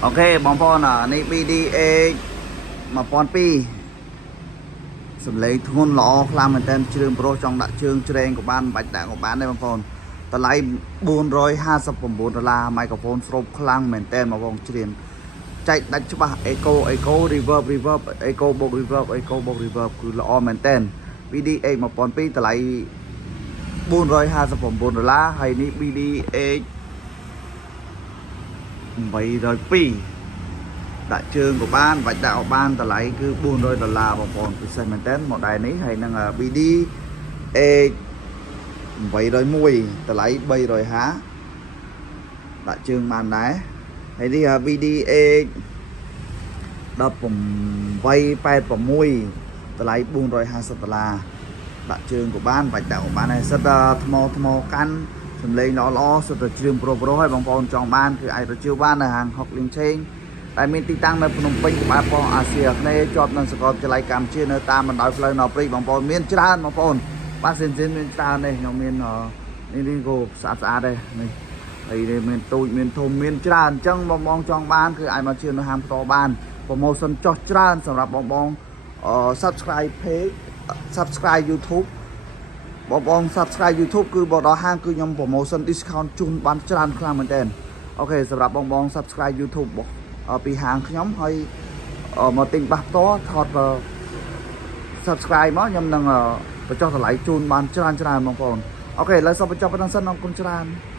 ok bóng phone à này BDA mà phone pi sầm lấy thôn lọ làm mình tên trường pro trong đại trường train của ban bạch đại của bán đây bóng phone ta lấy 459 đô la microphone strobe ខ្លាំងមែនតើមកបងច្រៀងចែកដាច់ច្បាស់ echo reverb echo បូក reverb echo បូក reverb គឺល្អមែនតើ BDA 1002តម្លៃ459ដុល្លារហើយនេះ BDA 802ដាក់ជើងក៏បានបាច់ដាក់ក៏បានតម្លៃគឺ400ដុល្លារបងប្អូនពិសេសមែនតើ model នេះហើយនឹង BDA 801តម្លៃ350ដាក់ជើងបានដែរហើយនេះ BDA 1886តម្លៃ450ដុល្លារដាក់ជើងក៏បានបាច់ដាក់ក៏បានហើយសិតថ្មកាន់សំឡេងល្អសិតតែជ្រៀងប្រុសហើយបងប្អូនចង់បានគឺអាចទៅជឿបាននៅហាងហុកលីងឆេងដែលមានទីតាំងនៅភ្នំពេញក្បែរប៉ុស្តិ៍អាស៊ីអាគ្នេយ៍ជាប់នឹងសាកលវិទ្យាល័យកម្ពុជានៅតាមបណ្ដោយផ្លូវណព្រីបងប្អូនមានច្រើនបងប្អូនប៉ាស៊ីនមានច្រើននេះខ្ញុំមាននេះក៏ស្អាតដែរនេះហើយមានទូចមានធំមានច្រើនអញ្ចឹងបងចង់បានគឺអាចមកជឿនៅហាងផ្ទាល់បាន promotion ចោះច្រើនសម្រាប់បង subscribe page subscribe YouTube បង subscribe YouTube គឺបើដល់ហាងគឺខ្ញុំ promotion discount ជូនបានច្រើនខ្លាំងមែនទែនអូខេសម្រាប់បង subscribe YouTube ពីហាងខ្ញុំហើយមកទិញបាសផ្ទាល់ថត subscribe មកខ្ញុំនឹងបញ្ចុះតម្លៃជូនបានច្រើនបងប្អូនអូខេឥឡូវសូមបញ្ចប់ប៉ុណ្ណឹងសិនអរគុណច្រើន